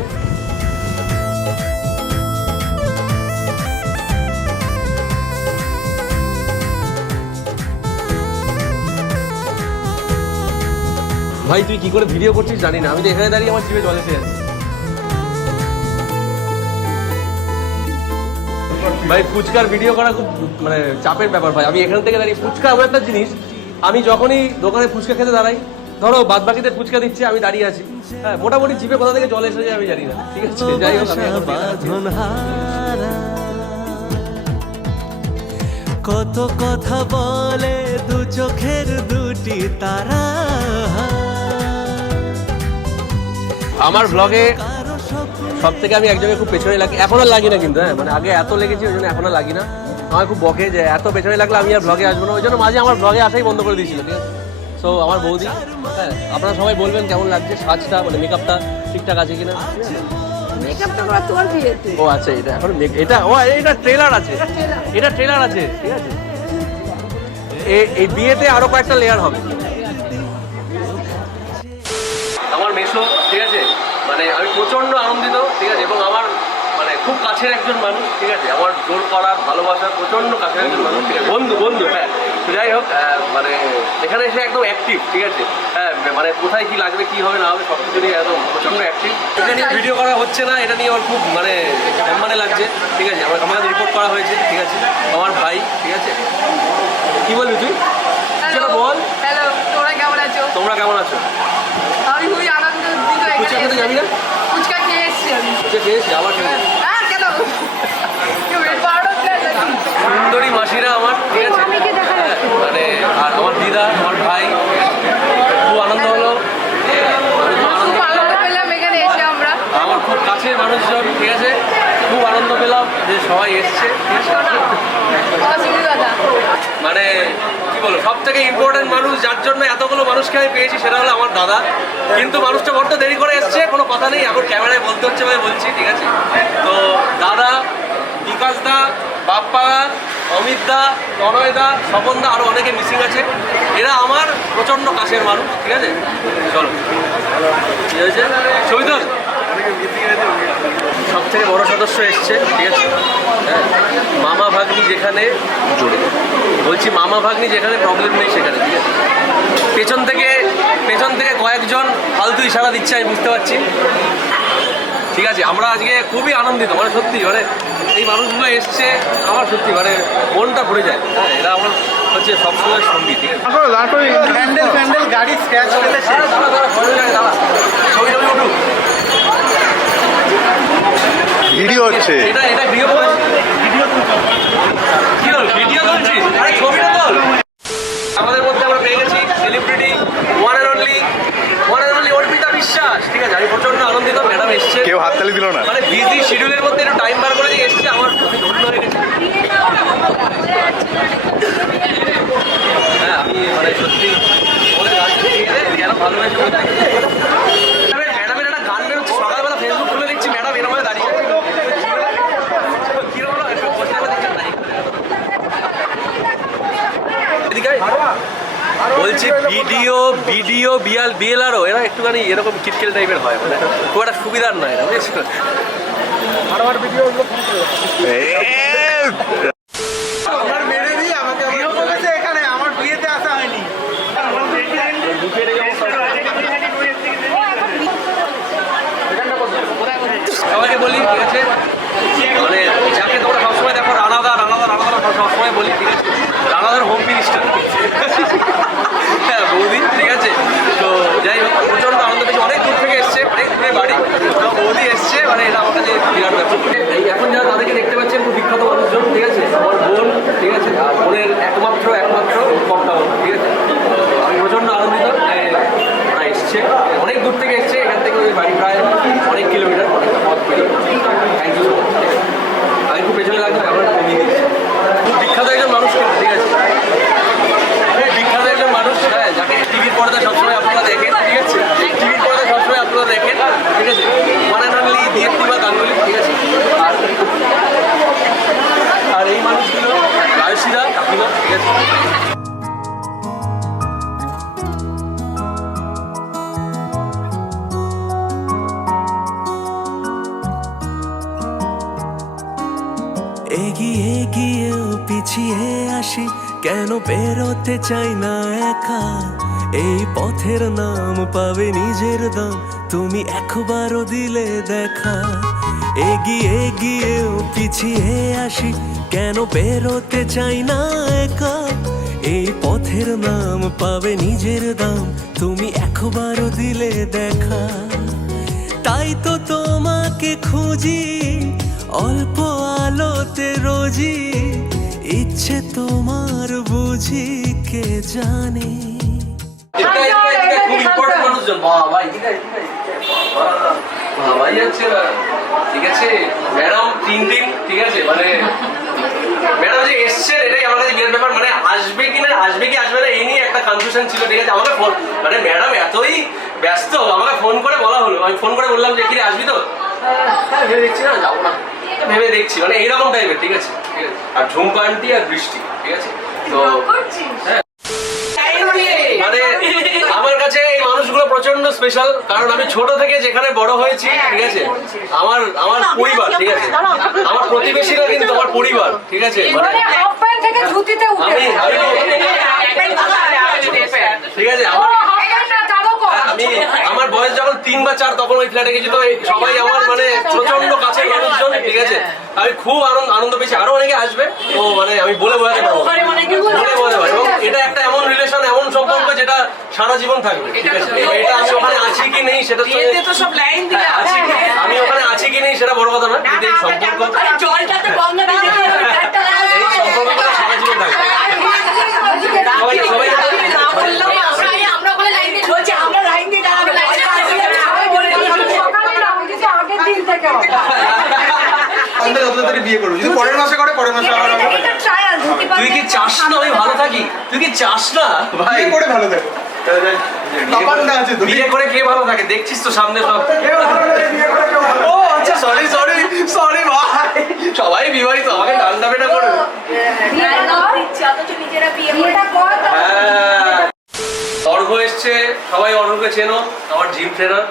ভাই তুই কি করে ভিডিও করছিস জানি না, আমি তো এখানে দাঁড়িয়ে আমার জিভে জল এসে যাচ্ছে। ভাই ফুচকার ভিডিও করা খুব মানে চাপের ব্যাপার ভাই। আমি এখান থেকে দাঁড়িয়ে, ফুচকা এমন একটা জিনিস, আমি যখনই দোকানে ফুচকা খেতে দাঁড়াই, ধরো বাদ বাকিদের ফুচকা দিচ্ছে, আমি দাঁড়িয়ে আছি, হ্যাঁ মোটামুটি জিভে কোথা থেকে জল এসে যায় আমি জানি না, ঠিক আছে। যাই হোক, আমি এখন বাঁধন হারা, কত কথা বলে দু চোখের দুটি তারা, আমার ব্লগে কারো স্বপ্ন সব থেকে আমি এক জায়গায় খুব পেছনে লাগি, এখন আর লাগি না কিন্তু, হ্যাঁ মানে আগে এত লেগেছি ওই জন্য এখন আর লাগি না। আমার খুব বকে যে এত পেছনে লাগলে আমি আর ব্লগে আসবো না, ওই জন্য মাঝে আমার ব্লগে আসাই বন্ধ করে দিয়েছিল, ঠিক আছে। সো আমার বৌদি, হ্যাঁ আপনারা সবাই বলবেন কেমন লাগছে, সাজটা মানে মেকআপটা ঠিকঠাক আছে কিনা। মেকআপটা করা তোর বিয়েতে। ও আচ্ছা, এটা এখন এটা ও এটা ট্রেলার আছে, এটা ট্রেলার আছে, ঠিক আছে। এই বিয়েতে আরো কয়েকটা লেয়ার হবে। আমার মেসো, ঠিক আছে, মানে আমি প্রচন্ড আনন্দিত, ঠিক আছে, এবং আমার মানে খুব কাছের একজন মানুষ, ঠিক আছে, আমার জোর করার ভালোবাসার প্রচন্ড কাছের একজন মানুষ, ঠিক আছে, বন্ধু বন্ধু, হ্যাঁ। তো যাই হোক, মানে এখানে এসে একদম অ্যাক্টিভ, ঠিক আছে, হ্যাঁ মানে কোথায় কি লাগবে কি হবে না হবে সব কিছু নিয়ে একদম প্রচন্ড অ্যাক্টিভ। এটা নিয়ে ভিডিও করা হচ্ছে না, এটা নিয়ে আমার খুব মানে লাগছে, ঠিক আছে। আমার কাছে রিপোর্ট করা হয়েছে, ঠিক আছে, আমার ভাই, ঠিক আছে। কি বলবি তুই? সেটা বল। হ্যালো, তোমরা কেমন আছো? তোমরা কেমন আছো? আমি খুবই আনন্দিত ফুচকা খেতে যাবি না? ফুচকা খেয়ে এসছি আমি। ফুচকা খেয়েছি, আবার খেয়ে হ্যাঁ, কেন? কেউ রেড পাউডার দেয় নাকি? সুন্দরী মাসিরা আমার, ঠিক আছে, মানে আর আমার দিদা, আমার ভাই, খুব আনন্দ হলো। খুব আনন্দ পেলাম এখানে এসে আমরা। আমার খুব কাছের মানুষজন, ঠিক আছে, খুব আনন্দ পেলাম যে সবাই এসছে, ঠিক আছে। অসুবিধা। মানে কি বলবো, সব থেকে ইম্পর্টেন্ট মানুষ যার জন্য এতগুলো মানুষকে আমি পেয়েছি সেটা হলো আমার দাদা, কিন্তু মানুষটা বড্ড দেরি করে এসছে, কোনো কথা নেই, এখন ক্যামেরায় বলতে হচ্ছে ভাই বলছি, ঠিক আছে। তো দাদা, বিকাশ দা, বাপ্পা, অমিত দা, তনয় দা, স্বপন দা, আরও অনেকে মিসিং আছে, এরা আমার প্রচণ্ড কাছের মানুষ, ঠিক আছে। চলো ঠিক আছে, ছবি তো সব থেকে বড় সদস্য এসছে, ঠিক আছে, হ্যাঁ মামা ভাগ্নি যেখানে জোরে বলছি, মামা ভাগ্নি যেখানে প্রবলেম নেই সেখানে, ঠিক আছে। পেছন থেকে কয়েকজন ফালতু ইশারা দিচ্ছে, আমি বুঝতে পারছি, ঠিক আছে। আমরা আজকে খুবই আনন্দিত, মানে সত্যি, মানে এই মানুষগুলো এসছে, আমার সত্যি মানে মনটা ভরে যায়, হ্যাঁ এরা আমার হচ্ছে সবসময় সঙ্গী, ঠিক আছে। প্যান্ডেল গাড়ি স্ক্র্যাচ করলে ভিডিও হচ্ছে। এটা ভিডিও কি হল, ভিডিও তুলছিস? আরে ছবিটা তোল। আমাদের মধ্যে আমরা পেয়ে গেছি celebrity one and only Arpita বিশ্বাস, ঠিক আছে। আমি প্রচন্ড আনন্দিত, ম্যাডাম এসছে, কেউ হাততালি দিল না। মানে বিজি শিডিউলের মধ্যে একটু টাইম বার করে যে এসছে, আমার খুবই ধন্য হয়ে গেছে। হ্যাঁ আমি মানে সত্যি কেন ভালোবেসে ম্যাডামের একটা গান বেরোচ্ছে, সকালবেলা ফেসবুক খুলে দেখছি ম্যাডাম এরকম দাঁড়িয়ে বলছি ভিডিও বিএলআরও এরা একটুখানি এরকম কিটকেল টাইপের হয়, মানে খুব একটা সুবিধার নয়, এটা বুঝেছো। আমার ভিডিও সবাইকে বলি, ঠিক আছে, মানে যাকে তোমরা সবসময় দেখো রানাদা সবসময় বলি, ঠিক আছে, রানাদার হোম মিনিস্টার, হ্যাঁ বৌদি, ঠিক আছে। তো যাই হোক, প্রচণ্ড আনন্দ পেয়েছি, অনেক দূর থেকে এসছে, অনেক দূরে বাড়ি, তো বৌদি এসছে, মানে এটা আমার কাছে বিরাট ব্যাপার। এই এখন যারা তাদেরকে দেখতে পাচ্ছেন খুব বিখ্যাত মানুষজন, ঠিক আছে, আমার বোন, ঠিক আছে, আর বোনের একমাত্র কর্তা, ঠিক আছে। তো আমি প্রচণ্ড আনন্দিত এসছে, অনেক দূর থেকে এসছে, এখান থেকে ওই বাড়ি প্রায় অনেক কিলোমিটার, অনেকটা পথ পেয়ে। Thank you so much. আমি খুব পেছনে লাগবে, আমার কমিয়ে দিচ্ছি। খুব বিখ্যাত একজন মানুষ, ঠিক আছে, খুব বিখ্যাত একজন মানুষ, হ্যাঁ, যাকে টিভির পর্দায় সবসময় আপনারা দেখেন, ঠিক আছে, টিভির পর্দায় সবসময় আপনারা দেখেন, ঠিক আছে, ওয়ান অ্যান্ড অনলি দীপ্তিমা গাঙ্গুলি, ঠিক আছে। আর এই মানুষগুলো রায়সীরা কাকিমা, ঠিক আছে। এগিয়ে গিয়েও পিছিয়ে আসি, কেন পেরোতে চাই না একা, এই পথের নাম পাবে নিজের দাম, তুমি একবারও দিলে দেখা। এগিয়ে গিয়েও পিছিয়ে আসি, কেন পেরোতে চাই না একা, এই পথের নাম পাবে নিজের দাম, তুমি একবারও দিলে দেখা। তাই তো তোমাকে খুঁজি অল্প আলোতে রোজি, ইচ্ছে তোমার বুঝি কে জানে। খুব ইম্পর্টেন্ট মানুষজন। বাবা ভাবাই যাচ্ছে না। ঠিক আছে ম্যাডাম 3 দিন, ঠিক আছে মানে ম্যাডাম যে এসছেন এটাই আমার কাছে বিরাট ব্যাপার। মানে আসবে কি না, আসবে কি আসবে না এই নিয়ে একটা কনফিউশন ছিল। ঠিক আছে আমাকে ফোন, মানে ম্যাডাম এতই ব্যস্ত, আমাকে ফোন করে বলা হলো, আমি ফোন করে বললাম যে কি রে আসবি তো? হ্যাঁ ভেবে দেখছি না যাবো না, ভেবে দেখছি, মানে এইরকম টাইপের। ঠিক আছে ঠিক আছে। আর ঝুমকা আন্টি আর বৃষ্টি, ঠিক আছে তো হ্যাঁ মানে আমার কাছে এই মানুষগুলো প্রচন্ড স্পেশাল, কারণ আমি ছোট থেকে যেখানে বড় হয়েছি, ঠিক আছে আমার আমার পরিবার, ঠিক আছে আমার প্রতিবেশীরা কিন্তু আমার পরিবার, ঠিক আছে মানে ঠিক আছে আমি আমার বয়স যখন 3 বা 4 তখন ওই ফ্ল্যাটে গেছি, তো সবাই আমার মানে প্রচন্ড কাছের মানুষজন, ঠিক আছে আমি খুব আনন্দ পেয়েছি। আরো অনেকে আসবে, তো মানে আমি বলে বোঝাতে পারবো, বলে বোঝাতে পারবো। এটা একটা এমন রিলেশন, এমন সম্পর্ক যেটা সারা জীবন থাকবে, ঠিক আছে এটা আমি ওখানে আছি কি নেই সেটা আছি, আমি ওখানে আছি কি নেই সেটা বড় কথা না, কিন্তু এই সম্পর্ক এই সম্পর্কটা সারা জীবন থাকবে। সবাই সবাই বিয়ে করবো যদি পরের মাসে করে, পরের মাসে তুই কি চাস না আমি ভালো থাকি? তুই কি চাস না ভাই করে ভালো থাকো? বিয়ে করে কে ভালো থাকে দেখছিস তো সামনে সব। ও আচ্ছা সরি সরি সরি ভাই, সবাই বিবাহিত, আমাকে ডান্ডা বেটা করে। অর্ঘ এসছে, সবাই অর্ঘকে চেনো, আমার জিম ট্রেনার।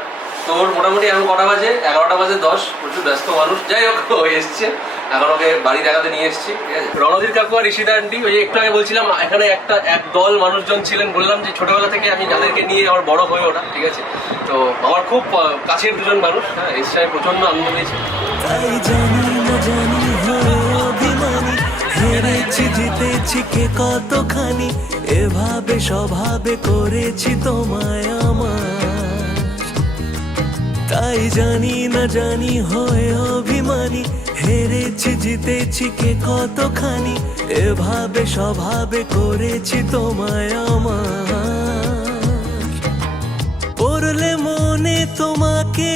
তোর মোটামুটি এখন কটা বাজে? 11টা বাজে 10, প্রচুর ব্যস্ত মানুষ। যাই হোক ও এসছে, এখন ওকে বাড়ি দেখাতে নিয়ে এসেছি, ঠিক আছে। রণধীর কাকু আর ঋষিতা আন্টি, ওই যে একটু আগে বলছিলাম এখানে এক দল মানুষজন ছিলেন, বললাম যে ছোটবেলা থেকে আমি যাদেরকে নিয়ে আমার বড় হয়ে ওঠা, ঠিক আছে তো আমার খুব কাছের দুজন মানুষ। হ্যাঁ এসছে, আমি প্রচন্ড আনন্দ পেয়েছি। তাই জানি না জানি হয়ে অভিমানী, হেরেছি জিতেছি কে কতখানি, এভাবে স্বভাবে করেছি তোমায় আমার। তাই জানি না জানি হয়ে অভিমানী, হেরেছি জিতেছি কে কতখানি, এভাবে স্বভাবে করেছি তোমায় আমার। পড়লে মনে তোমাকে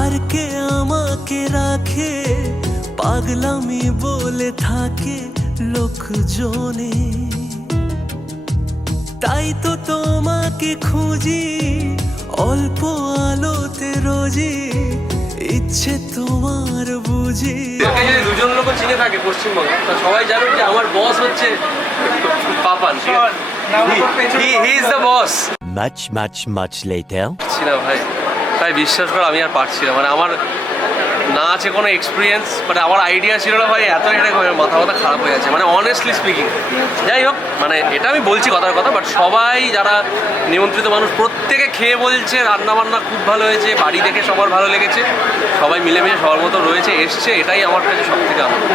আর কে আমাকে রাখে, পাগলামি বলে থাকে লোকজনে। তাই তো তোমাকে খুঁজি অল্প আলোতে রোজি, ইচ্ছে তোমার বুঝি। যদি দুজন লোক চিনে থাকে পশ্চিমবঙ্গে, তো সবাই জানো যে আমার বস হচ্ছে পাপান, ঠিক আছে he is the boss. much later ছিল ভাই, তাই বিশ্বাস করো আমি আর পারছি না, মানে আমার না আছে কোনো এক্সপিরিয়েন্স, মানে আমার আইডিয়া ছিল না ভাই, এত এটা মাথা খারাপ হয়ে যাচ্ছে, মানে অনেস্টলি স্পিকিং। যাই হোক মানে এটা আমি বলছি কথার কথা, বাট সবাই যারা নিমন্ত্রিত মানুষ প্রত্যেকে খেয়ে বলছে রান্নাবান্না খুব ভালো হয়েছে, বাড়ি দেখে সবার ভালো লেগেছে, সবাই মিলেমিশে সবার মতো রয়েছে, এসছে, এটাই আমার কাছে সব থেকে আনন্দ।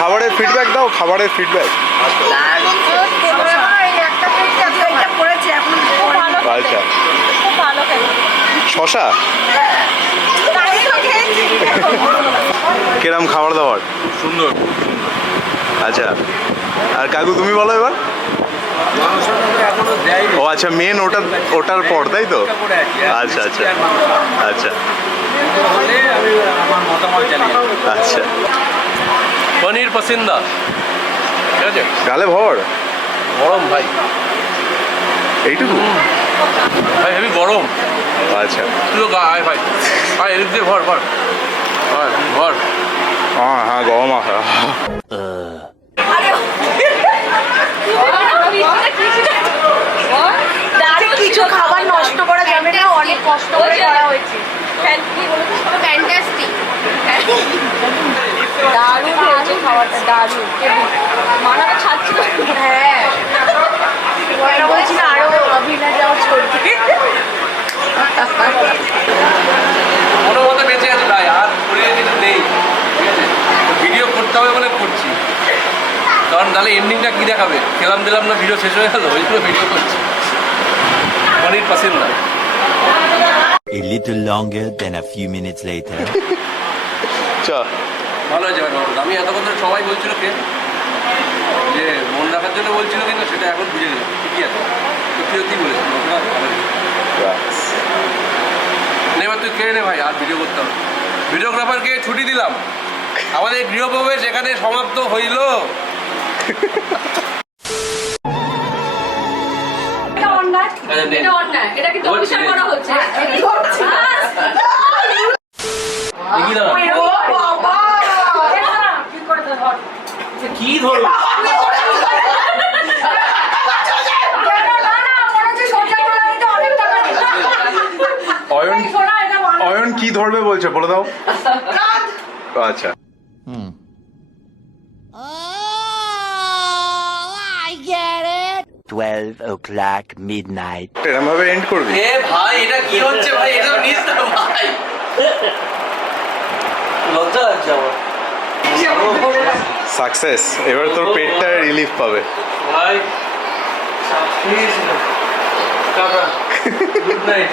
খাবারের ফিডব্যাক দাও, খাবারের ফিডব্যাক। আচ্ছা শশা কিরম খাবার দাবার? সুন্দর। আচ্ছা আর কাকু তুমি বলো এবার। ও আচ্ছা মেন ওটার পর তাই তো? আচ্ছা আচ্ছা আচ্ছা আচ্ছা পনির পসিন্দা, ঠিক আছে গালে ভর গরম ভাই, এইটুকু ভাই হেভি গরম। আচ্ছা তুই ভাই ভাই ভাই এদিক দিয়ে ভর ভর ভর। হ্যাঁ হ্যাঁ গরম আছে। কিছু খাবার নষ্ট করা যাবে না, অনেক কষ্ট করে করা হয়েছে। ফ্যান্টাস্টিক। খাবারটা দারুণ মানাটা ছাড়ছিল হ্যাঁ ওরা বলছি না আরো অভিনয় যাওয়া চলছে কোনো মতো বেঁচে আছে ভাই, আর শরীরে কিছু নেই, ঠিক আছে? ভিডিও করতে হবে বলে করছি, কারণ তাহলে এন্ডিংটা কি দেখাবে? খেলাম দিলাম না, ভিডিও শেষ হয়ে গেল, ওই জন্য ভিডিও করছি। পনির পছন্দ না। A little longer than a few minutes later. চ ভালো হয়েছে ভাই, ভালো। আমি এতক্ষণ ধরে সবাই বলছিল কে যে মন রাখার জন্য বলছিল, কিন্তু সেটা এখন বুঝে গেলাম ঠিকই আছে, সত্যি সত্যি বলেছি। এবার তুই খেয়ে নে ভাই, আর ভিডিও করতে হবে। ভিডিওগ্রাফারকে ছুটি দিলাম, আমাদের গৃহপ্রবেশ এখানে সমাপ্ত হইল। এটা অন্যায়। এটা অন্যায় এটা কিন্তু অবিচার করা হচ্ছে দেখি দাঁড়া, ও বাবা কি করে তো ধর। কি ধরো? না, না, মনে হচ্ছে সোজা করে দিতে অনেক টাকা দিতে। অয়ন এই শোনা, এটা বানানো। অয়ন কি ধরবে বলছে বলে দাও। আচ্ছা 12 o'clock midnight. এরকম ভাবে এন্ড করবি? এ ভাই, এটা কি হচ্ছে ভাই? এটা নিস না ভাই, লজ্জা লাগছে আমার সাকসেস, এবার তোর পেটটা রিলিফ পাবে। ভাই। Please, tata, good night.